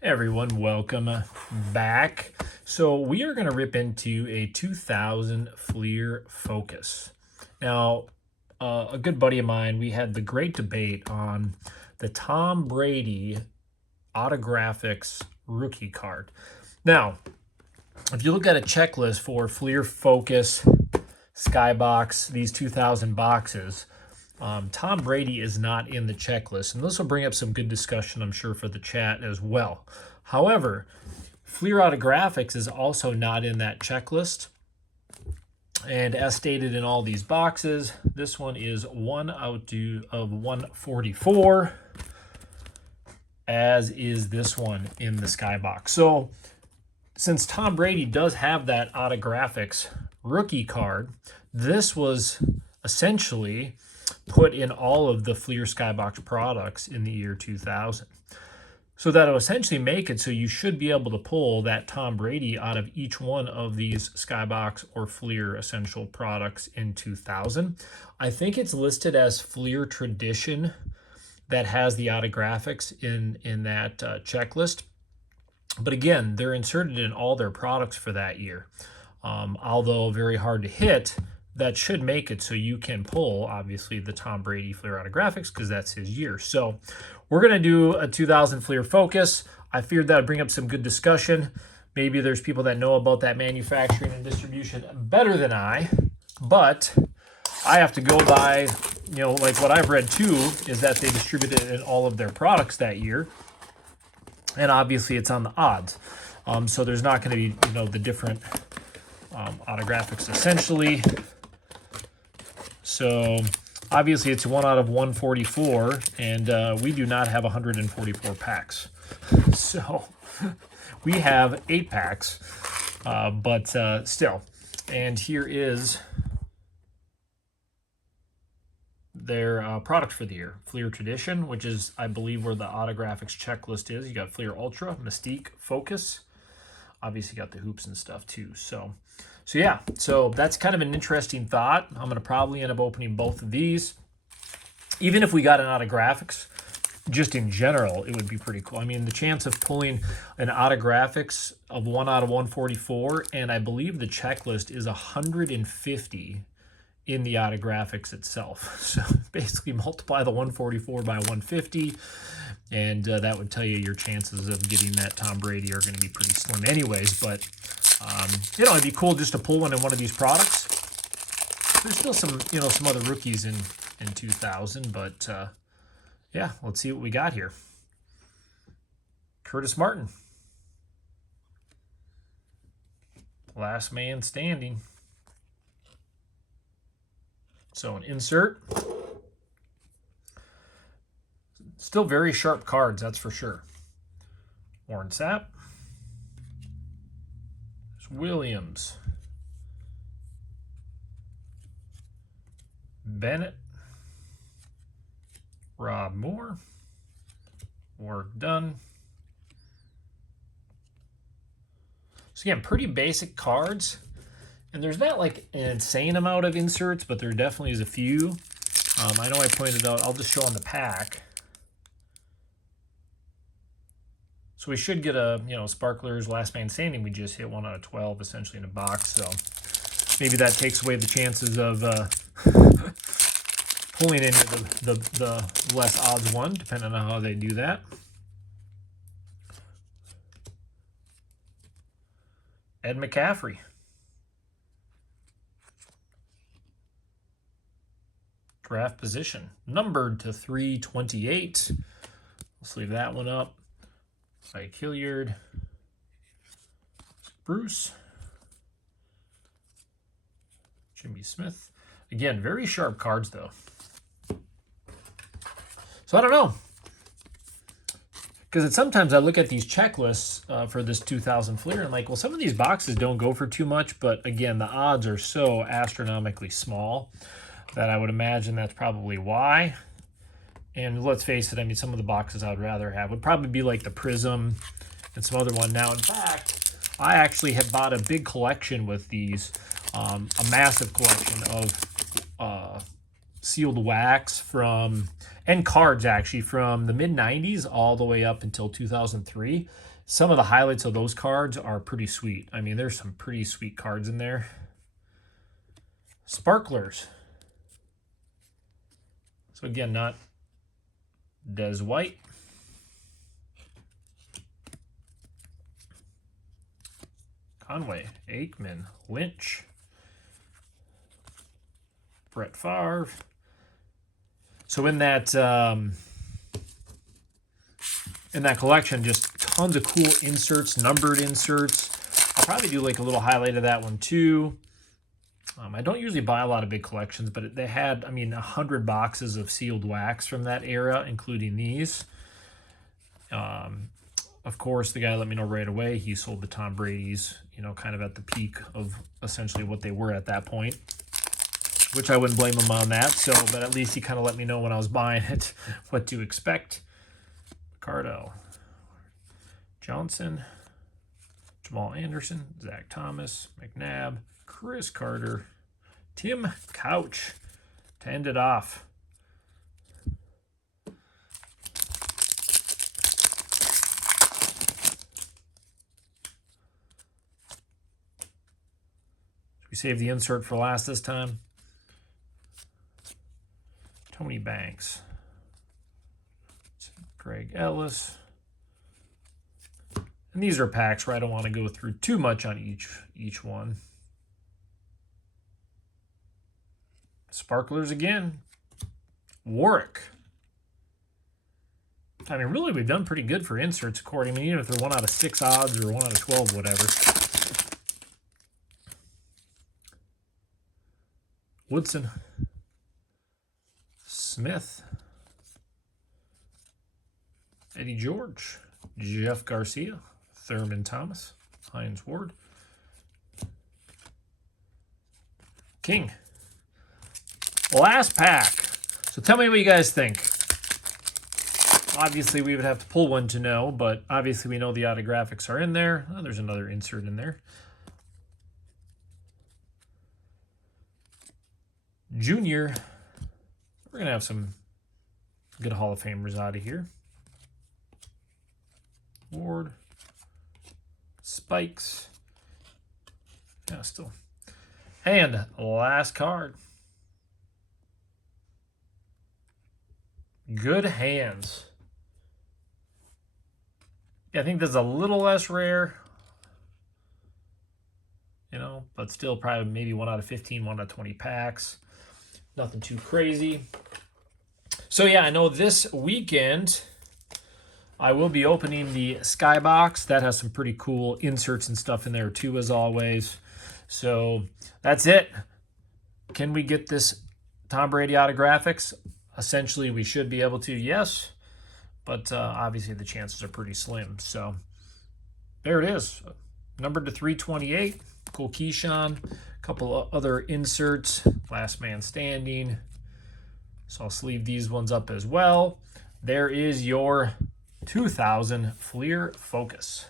Hey everyone, welcome back. So we are going to rip into a 2000 Fleer Focus. Now, a good buddy of mine, we had the great debate on the Tom Brady Autographics rookie card. Now, if you look at a checklist for Fleer Focus, Skybox, these 2000 boxes, Tom Brady is not in the checklist, and this will bring up some good discussion, I'm sure, for the chat as well. However, Fleer Autographics is also not in that checklist, and as stated in all these boxes, this one is 1 out of 144, as is this one in the Skybox. So, since Tom Brady does have that Autographics rookie card, this was essentially put in all of the Fleer Skybox products in the year 2000. So that'll essentially make it so you should be able to pull that Tom Brady out of each one of these Skybox or Fleer Essential products in 2000. I think it's listed as Fleer Tradition that has the Autographics in that checklist. But again, they're inserted in all their products for that year. Although very hard to hit, that should make it so you can pull, obviously, the Tom Brady Fleer Autographics because that's his year. So we're going to do a 2000 Fleer Focus. I feared that would bring up some good discussion. Maybe there's people that know about that manufacturing and distribution better than I, but I have to go by, like what I've read too, is that they distributed it in all of their products that year. And obviously it's on the odds. So there's not going to be, the different Autographics essentially. So obviously it's 1 out of 144, and we do not have 144 packs. So we have 8 packs, but still. And here is their product for the year. Fleer Tradition, which is, I believe, where the Autographics checklist is. You got Fleer Ultra, Mystique, Focus. Obviously got the hoops and stuff too. So yeah, so that's kind of an interesting thought. I'm going to probably end up opening both of these. Even if we got an Autographics, just in general, it would be pretty cool. I mean, the chance of pulling an Autographics of 1 out of 144, and I believe the checklist is 150 in the Autographics itself. So basically multiply the 144 by 150, and that would tell you your chances of getting that Tom Brady are going to be pretty slim anyways. But it'd be cool just to pull one in one of these products. There's still some, some other rookies in 2000, but yeah, let's see what we got here. Curtis Martin. Last man standing. So an insert. Still very sharp cards, that's for sure. Warren Sapp. There's Williams. Bennett. Rob Moore. Work done. So again, pretty basic cards. And there's not like an insane amount of inserts, but there definitely is a few. I know I pointed out, I'll just show on the pack. So we should get a, Sparklers Last Man Standing. We just hit 1 out of 12 essentially in a box. So maybe that takes away the chances of pulling into the less odds one, depending on how they do that. Ed McCaffrey. Draft position, numbered to 328. Let's leave that one up. Ike Hilliard. Bruce. Jimmy Smith. Again, very sharp cards, though. So I don't know. Because sometimes I look at these checklists for this 2000 Fleer, and I'm like, well, some of these boxes don't go for too much, but again, the odds are so astronomically small that I would imagine that's probably why. And let's face it, I mean, some of the boxes I would rather have would probably be like the Prism and some other one. Now, in fact, I actually have bought a big collection with these, a massive collection of sealed wax from, and cards actually, from the mid-90s all the way up until 2003. Some of the highlights of those cards are pretty sweet. I mean, there's some pretty sweet cards in there. Sparklers. So again, not Des White. Conway, Aikman, Lynch, Brett Favre. So in that collection, just tons of cool inserts, numbered inserts. I'll probably do like a little highlight of that one too. I don't usually buy a lot of big collections, but they had, I mean, 100 boxes of sealed wax from that era, including these. Of course, the guy let me know right away he sold the Tom Brady's, you know, kind of at the peak of essentially what they were at that point, which I wouldn't blame him on that. So, but at least he kind of let me know when I was buying it what to expect. Ricardo, Johnson, Jamal Anderson, Zach Thomas, McNabb, Chris Carter, Tim Couch to end it off. We save the insert for last this time. Tony Banks, Greg Ellis. And these are packs where I don't want to go through too much on each one. Sparklers again. Warwick. I mean, really, we've done pretty good for inserts, according. I mean, even if they're 1 out of 6 odds or 1 out of 12, whatever. Woodson. Smith. Eddie George. Jeff Garcia. Thurman Thomas. Hines Ward. King. Last pack. So tell me what you guys think. Obviously, we would have to pull one to know, but obviously we know the autographics are in there. Oh, there's another insert in there. Junior. We're going to have some good Hall of Famers out of here. Ward. Spikes. Yeah, still. And last card. Good hands. Yeah, I think this is a little less rare. You know, but still probably maybe 1 out of 15, 1 out of 20 packs. Nothing too crazy. So yeah, I know this weekend I will be opening the Skybox. That has some pretty cool inserts and stuff in there too, as always. So that's it. Can we get this Tom Brady autographics? Essentially, we should be able to, yes. But obviously, the chances are pretty slim. So there it is. Numbered to 328. Cool Keyshawn. A couple of other inserts. Last man standing. So I'll sleeve these ones up as well. There is your 2000 Fleer Focus.